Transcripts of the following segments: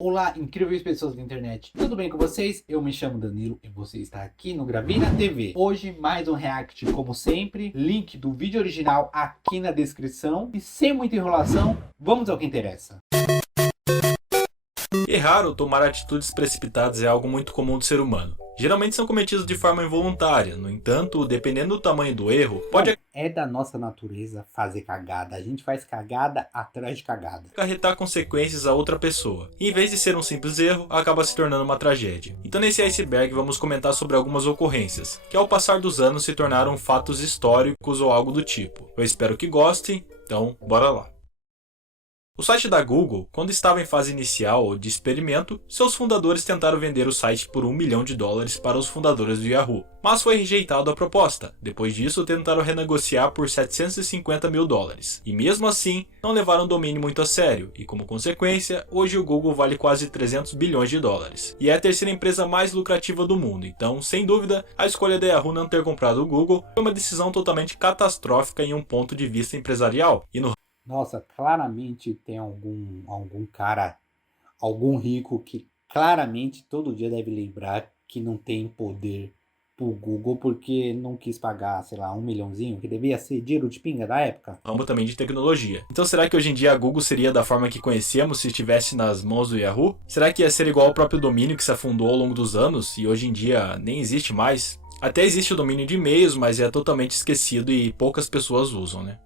Olá, incríveis pessoas da internet, tudo bem com vocês? Eu me chamo Danilo e você está aqui no Gravina TV. Hoje mais um react como sempre, link do vídeo original aqui na descrição e sem muita enrolação, vamos ao que interessa. Errar ou tomar atitudes precipitadas é algo muito comum do ser humano. Geralmente são cometidos de forma involuntária, no entanto, dependendo do tamanho do erro, pode É da nossa natureza fazer cagada, a gente faz cagada atrás de cagada. acarretar consequências a outra pessoa. E, em vez de ser um simples erro, acaba se tornando uma tragédia. Então nesse iceberg vamos comentar sobre algumas ocorrências, que ao passar dos anos se tornaram fatos históricos ou algo do tipo. Eu espero que gostem, então bora lá. O site da Google, quando estava em fase inicial ou de experimento, seus fundadores tentaram vender o site por $1 milhão para os fundadores do Yahoo, mas foi rejeitada a proposta. Depois disso, tentaram renegociar por $750 mil, e mesmo assim, não levaram o domínio muito a sério, e como consequência, hoje o Google vale quase $300 bilhões, e é a terceira empresa mais lucrativa do mundo. Então, sem dúvida, a escolha da Yahoo não ter comprado o Google foi uma decisão totalmente catastrófica em um ponto de vista empresarial, e no Nossa, claramente tem algum cara, algum rico que claramente todo dia deve lembrar que não tem poder pro Google porque não quis pagar, sei lá, 1 milhãozinho, que devia ser dinheiro de pinga da época. ramo também de tecnologia. Então será que hoje em dia a Google seria da forma que conhecemos se estivesse nas mãos do Yahoo? Será que ia ser igual ao próprio domínio que se afundou ao longo dos anos e hoje em dia nem existe mais? Até existe o domínio de e-mails, mas é totalmente esquecido e poucas pessoas usam, né?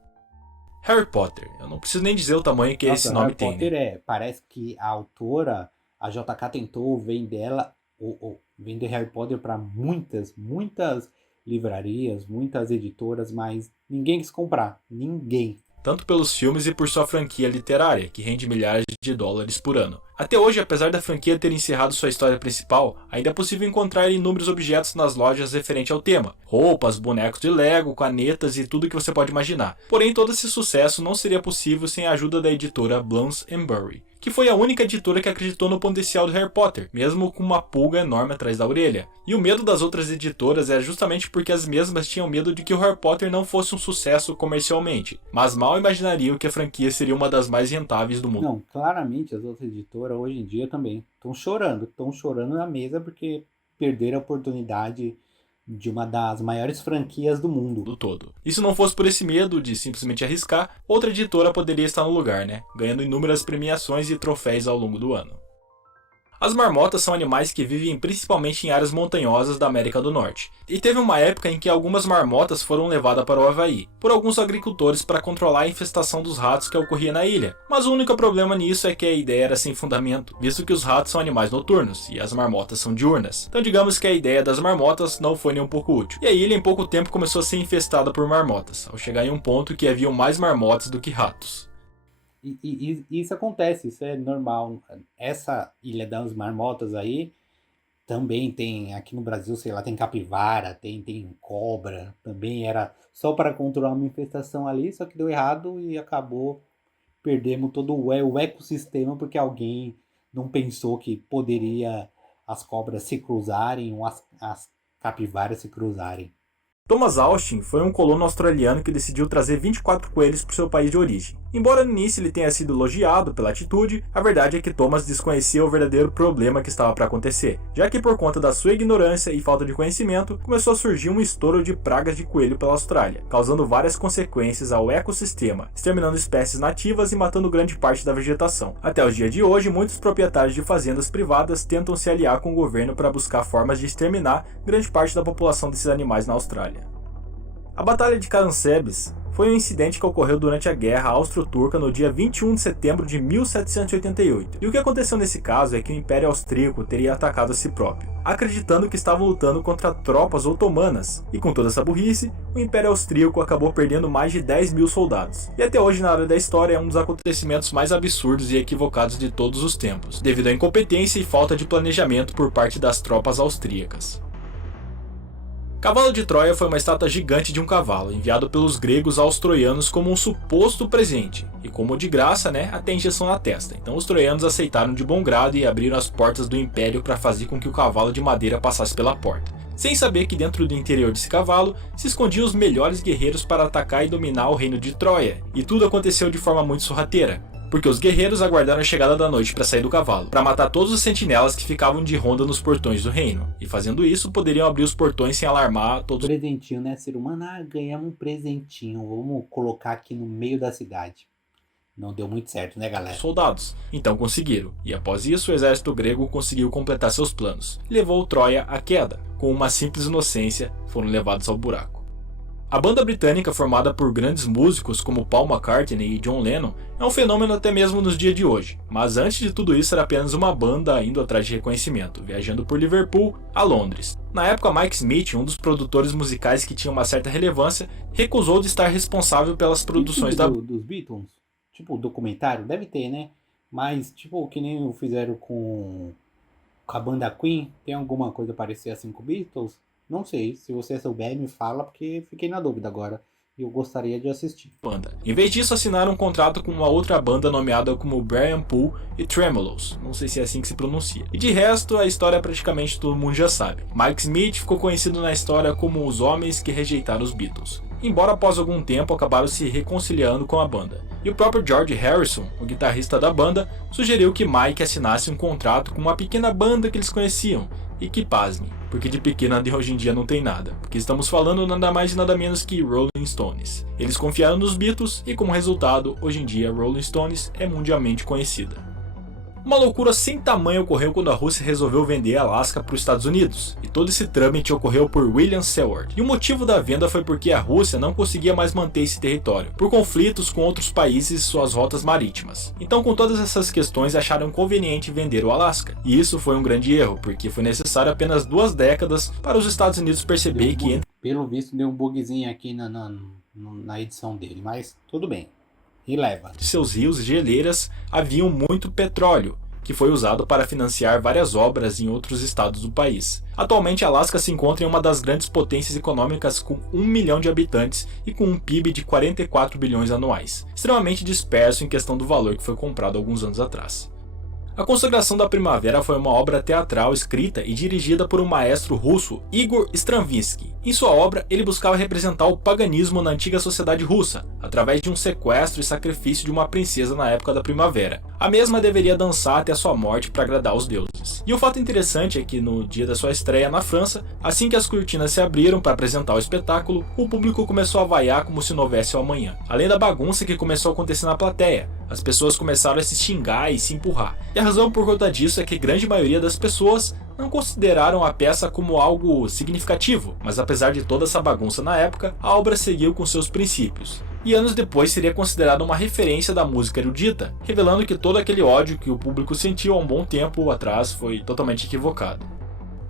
Harry Potter. Eu não preciso nem dizer o tamanho que esse nome Harry tem, Potter né? parece que a autora, a JK tentou vender Harry Potter para muitas livrarias, muitas editoras, mas ninguém quis comprar, ninguém. Tanto pelos filmes e por sua franquia literária, que rende milhares de dólares por ano. Até hoje, apesar da franquia ter encerrado sua história principal, ainda é possível encontrar inúmeros objetos nas lojas referente ao tema. Roupas, bonecos de Lego, canetas e tudo que você pode imaginar. Porém, todo esse sucesso não seria possível sem a ajuda da editora Bloomsbury, que foi a única editora que acreditou no potencial do Harry Potter, mesmo com uma pulga enorme atrás da orelha. E o medo das outras editoras era justamente porque as mesmas tinham medo de que o Harry Potter não fosse um sucesso comercialmente, mas mal imaginariam que a franquia seria uma das mais rentáveis do mundo. Não, claramente as outras editoras hoje em dia também estão chorando na mesa porque perderam a oportunidade de uma das maiores franquias do mundo. Do todo. E se não fosse por esse medo de simplesmente arriscar, outra editora poderia estar no lugar, né? Ganhando inúmeras premiações e troféus ao longo do ano. As marmotas são animais que vivem principalmente em áreas montanhosas da América do Norte. E teve uma época em que algumas marmotas foram levadas para o Havaí, por alguns agricultores para controlar a infestação dos ratos que ocorria na ilha. Mas o único problema nisso é que a ideia era sem fundamento, visto que os ratos são animais noturnos e as marmotas são diurnas. Então digamos que a ideia das marmotas não foi nem um pouco útil. E a ilha em pouco tempo começou a ser infestada por marmotas, ao chegar em um ponto que haviam mais marmotas do que ratos. E isso acontece, isso é normal. Essa Ilha das Marmotas aí também tem, aqui no Brasil, sei lá, tem capivara, tem cobra, também era só para controlar uma infestação ali, só que deu errado e acabou, perdemos todo o ecossistema porque alguém não pensou que poderia as cobras se cruzarem ou as capivaras se cruzarem. Thomas Austin foi um colono australiano que decidiu trazer 24 coelhos para o seu país de origem. Embora no início ele tenha sido elogiado pela atitude, a verdade é que Thomas desconhecia o verdadeiro problema que estava para acontecer, já que por conta da sua ignorância e falta de conhecimento, começou a surgir um estouro de pragas de coelho pela Austrália, causando várias consequências ao ecossistema, exterminando espécies nativas e matando grande parte da vegetação. Até o dia de hoje, muitos proprietários de fazendas privadas tentam se aliar com o governo para buscar formas de exterminar grande parte da população desses animais na Austrália. A Batalha de Caransebe's foi um incidente que ocorreu durante a Guerra Austro-Turca no dia 21 de setembro de 1788. E o que aconteceu nesse caso é que o Império Austríaco teria atacado a si próprio, acreditando que estavam lutando contra tropas otomanas. E com toda essa burrice, o Império Austríaco acabou perdendo mais de 10 mil soldados. E até hoje na área da história é um dos acontecimentos mais absurdos e equivocados de todos os tempos, devido à incompetência e falta de planejamento por parte das tropas austríacas. Cavalo de Troia foi uma estátua gigante de um cavalo, enviado pelos gregos aos troianos como um suposto presente, e como de graça, né, até injeção na testa. Então os troianos aceitaram de bom grado e abriram as portas do império para fazer com que o cavalo de madeira passasse pela porta. Sem saber que dentro do interior desse cavalo se escondiam os melhores guerreiros para atacar e dominar o reino de Troia, e tudo aconteceu de forma muito sorrateira. porque os guerreiros aguardaram a chegada da noite para sair do cavalo, para matar todos os sentinelas que ficavam de ronda nos portões do reino, e fazendo isso poderiam abrir os portões sem alarmar todos. Presentinho, né, ser humano? Ah, ganhamos um presentinho, vamos colocar aqui no meio da cidade. Não deu muito certo, né, galera? Soldados. Então conseguiram, e após isso o exército grego conseguiu completar seus planos. Levou Troia à queda. Com uma simples inocência, foram levados ao buraco. A banda britânica, formada por grandes músicos como Paul McCartney e John Lennon, é um fenômeno até mesmo nos dias de hoje, mas antes de tudo isso era apenas uma banda indo atrás de reconhecimento, viajando por Liverpool a Londres. Na época, Mike Smith, um dos produtores musicais que tinha uma certa relevância, recusou de estar responsável pelas produções dos Beatles? Tipo, documentário? Deve ter, né? Mas, tipo, que nem fizeram com a banda Queen, tem alguma coisa parecida assim com Beatles? Não sei, se você souber me fala, porque fiquei na dúvida agora e eu gostaria de assistir. Banda. Em vez disso, assinaram um contrato com uma outra banda nomeada como Brian Poole e Tremolos, não sei se é assim que se pronuncia. E de resto, a história praticamente todo mundo já sabe. Mike Smith ficou conhecido na história como os homens que rejeitaram os Beatles, embora após algum tempo acabaram se reconciliando com a banda. E o próprio George Harrison, o guitarrista da banda, sugeriu que Mike assinasse um contrato com uma pequena banda que eles conheciam, e que pasme, porque de pequena de hoje em dia não tem nada, porque estamos falando nada mais e nada menos que Rolling Stones. Eles confiaram nos Beatles e como resultado, hoje em dia Rolling Stones é mundialmente conhecida. Uma loucura sem tamanho ocorreu quando a Rússia resolveu vender Alasca para os Estados Unidos, e todo esse trâmite ocorreu por William Seward. E o motivo da venda foi porque a Rússia não conseguia mais manter esse território, por conflitos com outros países e suas rotas marítimas. Então, com todas essas questões, acharam conveniente vender o Alasca. E isso foi um grande erro, porque foi necessário apenas 2 décadas para os Estados Unidos perceber que... Pelo visto deu um bugzinho aqui na edição dele, mas tudo bem. E leva. De seus rios e geleiras haviam muito petróleo, que foi usado para financiar várias obras em outros estados do país. Atualmente, Alasca se encontra em uma das grandes potências econômicas com 1 milhão de habitantes e com um PIB de 44 bilhões anuais, extremamente disperso em questão do valor que foi comprado alguns anos atrás. A Consagração da Primavera foi uma obra teatral escrita e dirigida por um maestro russo, Igor Stravinsky. Em sua obra, ele buscava representar o paganismo na antiga sociedade russa, através de um sequestro e sacrifício de uma princesa na época da primavera. A mesma deveria dançar até sua morte para agradar os deuses. E o fato interessante é que no dia da sua estreia na França, assim que as cortinas se abriram para apresentar o espetáculo, o público começou a vaiar como se não houvesse o amanhã. Além da bagunça que começou a acontecer na plateia, as pessoas começaram a se xingar e se empurrar. E a razão por conta disso é que a grande maioria das pessoas não consideraram a peça como algo significativo, mas apesar de toda essa bagunça na época, a obra seguiu com seus princípios. E anos depois seria considerada uma referência da música erudita, revelando que todo aquele ódio que o público sentiu há um bom tempo atrás foi totalmente equivocado.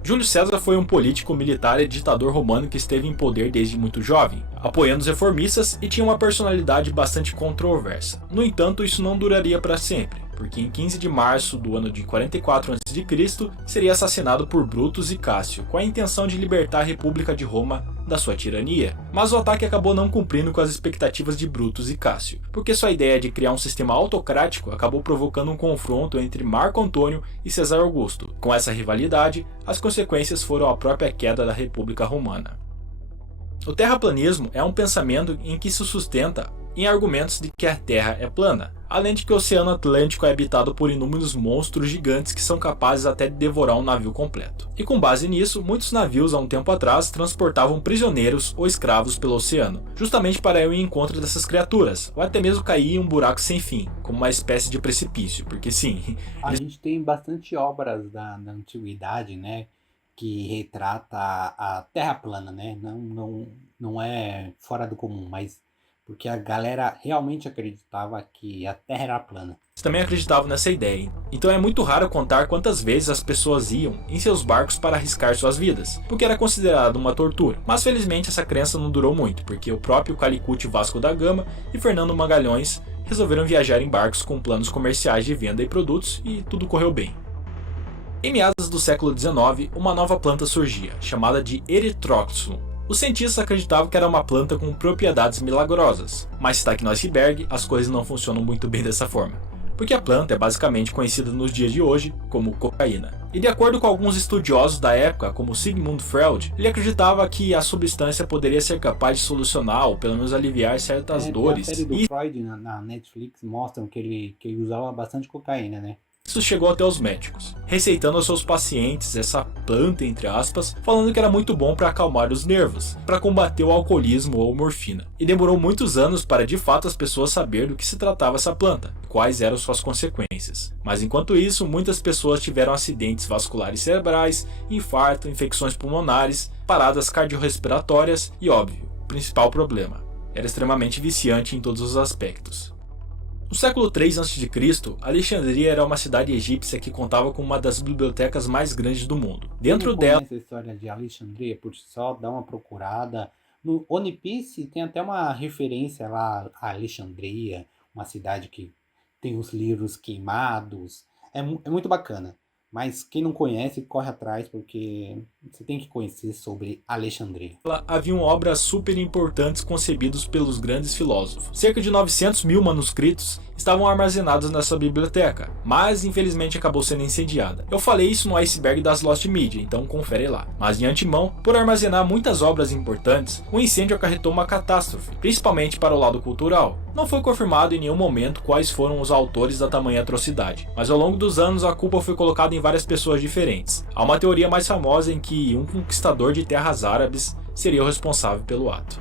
Júlio César foi um político, militar e ditador romano que esteve em poder desde muito jovem, apoiando os reformistas e tinha uma personalidade bastante controversa. No entanto, isso não duraria para sempre, porque em 15 de março do ano de 44 a.C. seria assassinado por Brutus e Cássio, com a intenção de libertar a República de Roma da sua tirania. Mas o ataque acabou não cumprindo com as expectativas de Brutus e Cássio, porque sua ideia de criar um sistema autocrático acabou provocando um confronto entre Marco Antônio e César Augusto. Com essa rivalidade, as consequências foram a própria queda da República Romana. O terraplanismo é um pensamento em que se sustenta em argumentos de que a Terra é plana, além de que o Oceano Atlântico é habitado por inúmeros monstros gigantes que são capazes até de devorar um navio completo. E com base nisso, muitos navios há um tempo atrás transportavam prisioneiros ou escravos pelo oceano, justamente para ir em encontro dessas criaturas, ou até mesmo cair em um buraco sem fim, como uma espécie de precipício, porque sim... A gente tem bastante obras da antiguidade, né, que retrata a Terra plana, né, não é fora do comum, mas... porque a galera realmente acreditava que a Terra era plana. Eles também acreditavam nessa ideia, então é muito raro contar quantas vezes as pessoas iam em seus barcos para arriscar suas vidas, porque era considerado uma tortura. Mas felizmente essa crença não durou muito, porque o próprio Calicut Vasco da Gama e Fernando Magalhães resolveram viajar em barcos com planos comerciais de venda e produtos e tudo correu bem. Em meados do século XIX, uma nova planta surgia, chamada de Erythrocyon. Os cientistas acreditavam que era uma planta com propriedades milagrosas, mas está aqui no iceberg, as coisas não funcionam muito bem dessa forma, porque a planta é basicamente conhecida nos dias de hoje como cocaína. E de acordo com alguns estudiosos da época, como Sigmund Freud, ele acreditava que a substância poderia ser capaz de solucionar ou pelo menos aliviar certas dores. A série do Freud na Netflix mostram que ele usava bastante cocaína, né? Isso chegou até os médicos, receitando aos seus pacientes essa planta, entre aspas, falando que era muito bom para acalmar os nervos, para combater o alcoolismo ou morfina. E demorou muitos anos para de fato as pessoas saberem do que se tratava essa planta, e quais eram suas consequências. Mas enquanto isso, muitas pessoas tiveram acidentes vasculares cerebrais, infarto, infecções pulmonares, paradas cardiorrespiratórias e, óbvio, o principal problema, era extremamente viciante em todos os aspectos. No século III a.C., Alexandria era uma cidade egípcia que contava com uma das bibliotecas mais grandes do mundo. Dentro dela... Essa história de Alexandria por si só, dá uma procurada. No One Piece tem até uma referência lá a Alexandria, uma cidade que tem os livros queimados. É muito bacana. Mas quem não conhece, corre atrás, porque você tem que conhecer sobre Alexandria. Haviam obras super importantes concebidas pelos grandes filósofos. Cerca de 900 mil manuscritos estavam armazenados nessa biblioteca, mas infelizmente acabou sendo incendiada. Eu falei isso no iceberg das Lost Media, então confere lá. Mas de antemão, por armazenar muitas obras importantes, o incêndio acarretou uma catástrofe, principalmente para o lado cultural. Não foi confirmado em nenhum momento quais foram os autores da tamanha atrocidade, mas ao longo dos anos a culpa foi colocada em várias pessoas diferentes. Há uma teoria mais famosa em que um conquistador de terras árabes seria o responsável pelo ato.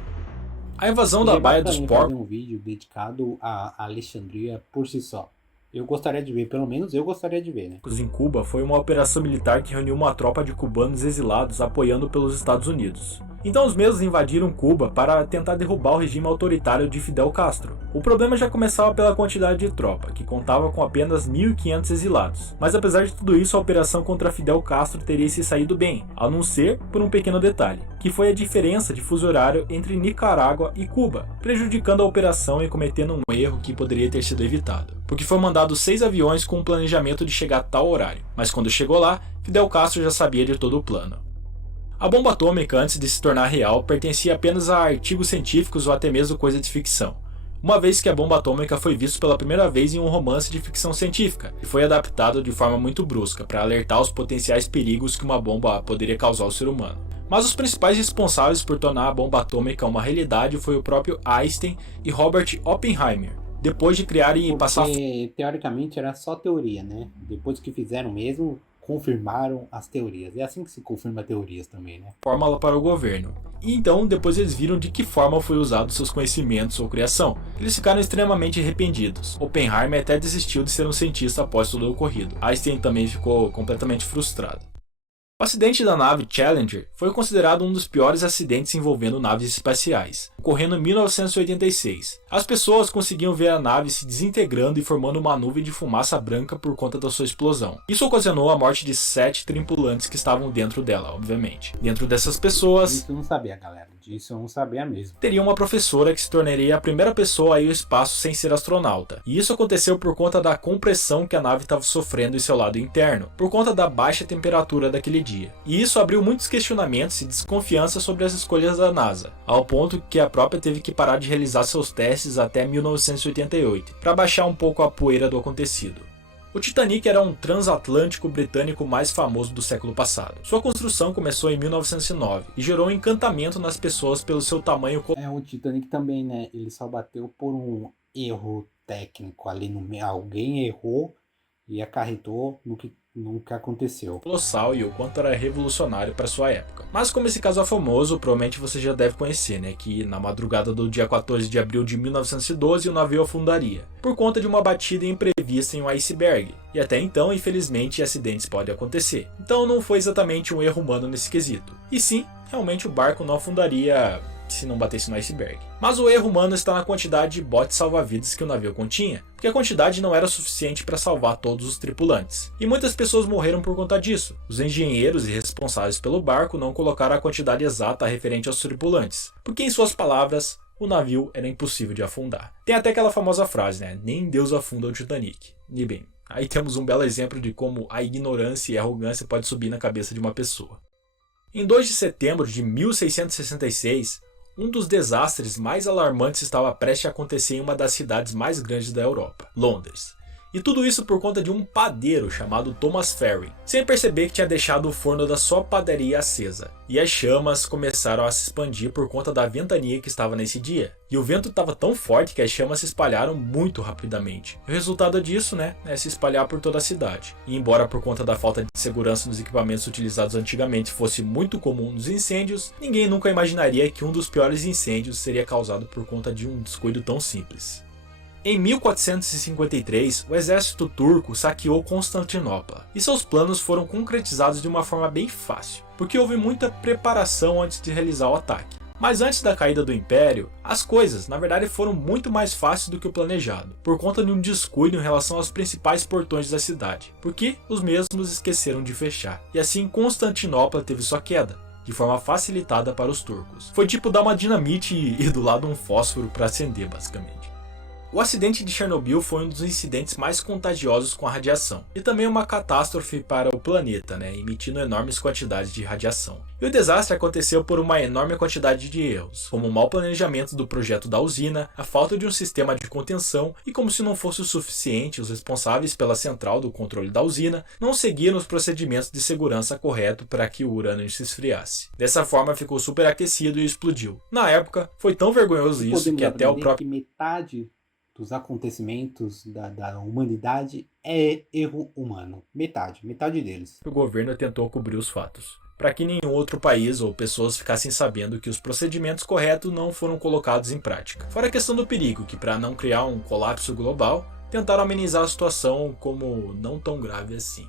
A invasão da Baía dos Porcos... um vídeo dedicado a Alexandria por si só. Eu gostaria de ver, pelo menos eu gostaria de ver, né? Em Cuba foi uma operação militar que reuniu uma tropa de cubanos exilados apoiando pelos Estados Unidos. Então os mesmos invadiram Cuba para tentar derrubar o regime autoritário de Fidel Castro. O problema já começava pela quantidade de tropa, que contava com apenas 1.500 exilados. Mas apesar de tudo isso, a operação contra Fidel Castro teria se saído bem, a não ser por um pequeno detalhe, que foi a diferença de fuso horário entre Nicarágua e Cuba, prejudicando a operação e cometendo um erro que poderia ter sido evitado. Porque foi mandado 6 aviões com o planejamento de chegar a tal horário, mas quando chegou lá, Fidel Castro já sabia de todo o plano. A bomba atômica, antes de se tornar real, pertencia apenas a artigos científicos ou até mesmo coisa de ficção, uma vez que a bomba atômica foi vista pela primeira vez em um romance de ficção científica e foi adaptado de forma muito brusca para alertar os potenciais perigos que uma bomba poderia causar ao ser humano. Mas os principais responsáveis por tornar a bomba atômica uma realidade foi o próprio Einstein e Robert Oppenheimer, depois de criarem e passar... Porque teoricamente era só teoria, né? Depois que fizeram mesmo, confirmaram as teorias. É assim que se confirma teorias também, né? Fórmula para o governo. E então, depois eles viram de que forma foi usado seus conhecimentos ou criação. Eles ficaram extremamente arrependidos. Oppenheimer até desistiu de ser um cientista após todo o ocorrido. Einstein também ficou completamente frustrado. O acidente da nave Challenger foi considerado um dos piores acidentes envolvendo naves espaciais, ocorrendo em 1986. As pessoas conseguiam ver a nave se desintegrando e formando uma nuvem de fumaça branca por conta da sua explosão. Isso ocasionou a morte de 7 tripulantes que estavam dentro dela, obviamente. Dentro dessas pessoas... Isso eu não sabia, galera. Disso eu não sabia mesmo. Teria uma professora que se tornaria a primeira pessoa a ir ao espaço sem ser astronauta. E isso aconteceu por conta da compressão que a nave estava sofrendo em seu lado interno, por conta da baixa temperatura daquele dia. E isso abriu muitos questionamentos e desconfiança sobre as escolhas da NASA, ao ponto que a própria teve que parar de realizar seus testes até 1988, para baixar um pouco a poeira do acontecido. O Titanic era um transatlântico britânico mais famoso do século passado. Sua construção começou em 1909 e gerou um encantamento nas pessoas pelo seu tamanho. O Titanic também, né? Ele só bateu por um erro técnico ali no meio. Alguém errou e acarretou no que aconteceu. Colossal e o quanto era revolucionário para sua época. Mas como esse caso é famoso, provavelmente você já deve conhecer, né? Que na madrugada do dia 14 de abril de 1912 o navio afundaria, por conta de uma batida imprevista em um iceberg. E até então, infelizmente, acidentes podem acontecer. Então não foi exatamente um erro humano nesse quesito. E sim, realmente o barco não afundaria se não batesse no iceberg. Mas o erro humano está na quantidade de botes salva-vidas que o navio continha, porque a quantidade não era suficiente para salvar todos os tripulantes. E muitas pessoas morreram por conta disso. Os engenheiros e responsáveis pelo barco não colocaram a quantidade exata referente aos tripulantes, porque em suas palavras, o navio era impossível de afundar. Tem até aquela famosa frase, né? Nem Deus afunda o Titanic. E bem, aí temos um belo exemplo de como a ignorância e a arrogância pode subir na cabeça de uma pessoa. Em 2 de setembro de 1666, um dos desastres mais alarmantes estava prestes a acontecer em uma das cidades mais grandes da Europa, Londres. E tudo isso por conta de um padeiro chamado Thomas Ferry, sem perceber que tinha deixado o forno da sua padaria acesa. E as chamas começaram a se expandir por conta da ventania que estava nesse dia. E o vento estava tão forte que as chamas se espalharam muito rapidamente. O resultado disso, é se espalhar por toda a cidade. E embora por conta da falta de segurança nos equipamentos utilizados antigamente fosse muito comum nos incêndios, ninguém nunca imaginaria que um dos piores incêndios seria causado por conta de um descuido tão simples. Em 1453, o exército turco saqueou Constantinopla, e seus planos foram concretizados de uma forma bem fácil, porque houve muita preparação antes de realizar o ataque. Mas antes da caída do Império, as coisas, na verdade, foram muito mais fáceis do que o planejado, por conta de um descuido em relação aos principais portões da cidade, porque os mesmos esqueceram de fechar, e assim Constantinopla teve sua queda, de forma facilitada para os turcos. Foi tipo dar uma dinamite e do lado um fósforo para acender, basicamente. O acidente de Chernobyl foi um dos incidentes mais contagiosos com a radiação, e também uma catástrofe para o planeta, emitindo enormes quantidades de radiação. E o desastre aconteceu por uma enorme quantidade de erros, como o mau planejamento do projeto da usina, a falta de um sistema de contenção e, como se não fosse o suficiente, os responsáveis pela central do controle da usina não seguiram os procedimentos de segurança corretos para que o urânio se esfriasse. Dessa forma ficou superaquecido e explodiu. Na época, foi tão vergonhoso isso que até o próprio... metade dos acontecimentos da humanidade é erro humano. Metade deles. O governo tentou cobrir os fatos, para que nenhum outro país ou pessoas ficassem sabendo que os procedimentos corretos não foram colocados em prática. Fora a questão do perigo, que para não criar um colapso global, tentaram amenizar a situação como não tão grave assim.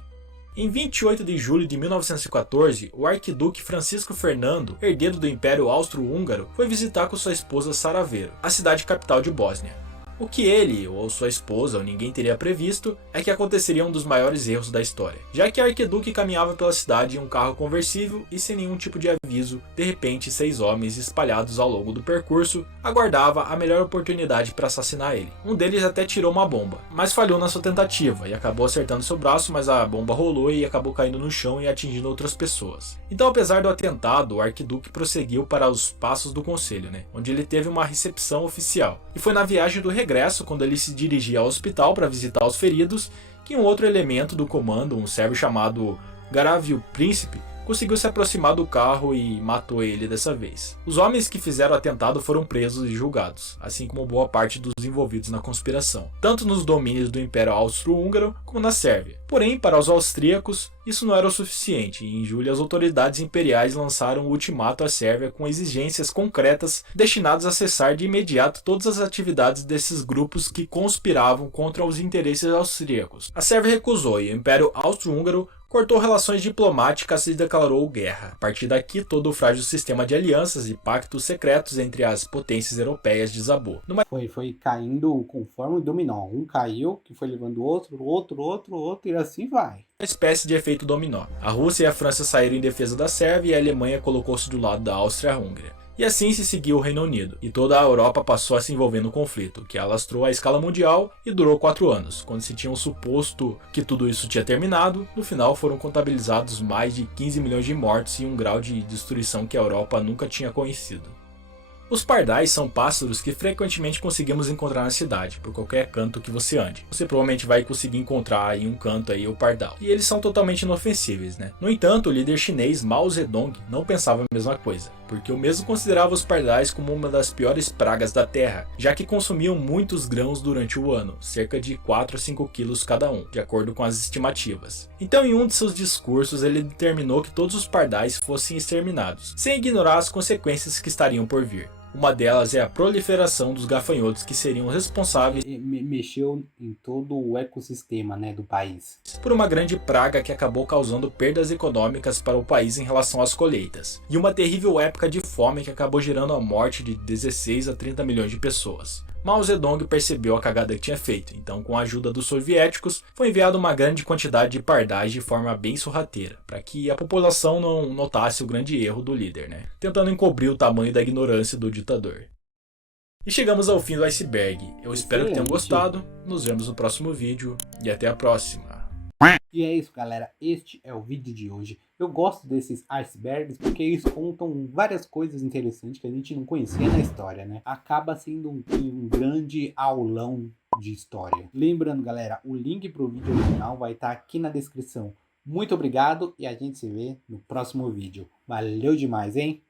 Em 28 de julho de 1914, o arquiduque Francisco Fernando, herdeiro do Império Austro-Húngaro, foi visitar com sua esposa Sarajevo, a cidade capital de Bósnia. O que ele, ou sua esposa, ou ninguém teria previsto, é que aconteceria um dos maiores erros da história, já que a arquiduque caminhava pela cidade em um carro conversível e sem nenhum tipo de aviso, de repente 6 homens espalhados ao longo do percurso aguardavam a melhor oportunidade para assassinar ele. Um deles até tirou uma bomba, mas falhou na sua tentativa e acabou acertando seu braço, mas a bomba rolou e acabou caindo no chão e atingindo outras pessoas. Então, apesar do atentado, o arquiduque prosseguiu para os passos do conselho, onde ele teve uma recepção oficial, e foi na viagem do regresso, quando ele se dirigia ao hospital para visitar os feridos, que um outro elemento do comando, um servo chamado Garavio Príncipe, conseguiu se aproximar do carro e matou ele dessa vez. Os homens que fizeram o atentado foram presos e julgados, assim como boa parte dos envolvidos na conspiração, tanto nos domínios do Império Austro-Húngaro como na Sérvia. Porém, para os austríacos, isso não era o suficiente, e em julho as autoridades imperiais lançaram um ultimato à Sérvia com exigências concretas destinadas a cessar de imediato todas as atividades desses grupos que conspiravam contra os interesses austríacos. A Sérvia recusou e o Império Austro-Húngaro cortou relações diplomáticas e declarou guerra. A partir daqui, todo o frágil sistema de alianças e pactos secretos entre as potências europeias desabou. Foi caindo conforme o dominó. Um caiu, que foi levando outro, e assim vai. Uma espécie de efeito dominó. A Rússia e a França saíram em defesa da Sérvia e a Alemanha colocou-se do lado da Áustria-Hungria. E assim se seguiu o Reino Unido, e toda a Europa passou a se envolver no conflito, que alastrou a escala mundial e durou 4 anos. Quando se tinha suposto que tudo isso tinha terminado, no final foram contabilizados mais de 15 milhões de mortos e um grau de destruição que a Europa nunca tinha conhecido. Os pardais são pássaros que frequentemente conseguimos encontrar na cidade, por qualquer canto que você ande. Você provavelmente vai conseguir encontrar em um canto aí o pardal. E eles são totalmente inofensíveis, No entanto, o líder chinês Mao Zedong não pensava a mesma coisa, porque o mesmo considerava os pardais como uma das piores pragas da Terra, já que consumiam muitos grãos durante o ano, cerca de 4 a 5 quilos cada um, de acordo com as estimativas. Então, em um de seus discursos, ele determinou que todos os pardais fossem exterminados, sem ignorar as consequências que estariam por vir. Uma delas é a proliferação dos gafanhotos, que seriam responsáveis mexeu em todo o ecossistema do país. Por uma grande praga que acabou causando perdas econômicas para o país em relação às colheitas, e uma terrível época de fome que acabou gerando a morte de 16 a 30 milhões de pessoas. Mao Zedong percebeu a cagada que tinha feito, então com a ajuda dos soviéticos foi enviada uma grande quantidade de pardais de forma bem sorrateira, para que a população não notasse o grande erro do líder, tentando encobrir o tamanho da ignorância do ditador. E chegamos ao fim do iceberg. Eu espero que tenham gostado, nos vemos no próximo vídeo e até a próxima. E é isso, galera. Este é o vídeo de hoje. Eu gosto desses icebergs porque eles contam várias coisas interessantes que a gente não conhecia na história, né? Acaba sendo um grande aulão de história. Lembrando, galera, o link para o vídeo original vai estar aqui na descrição. Muito obrigado e a gente se vê no próximo vídeo. Valeu demais, hein?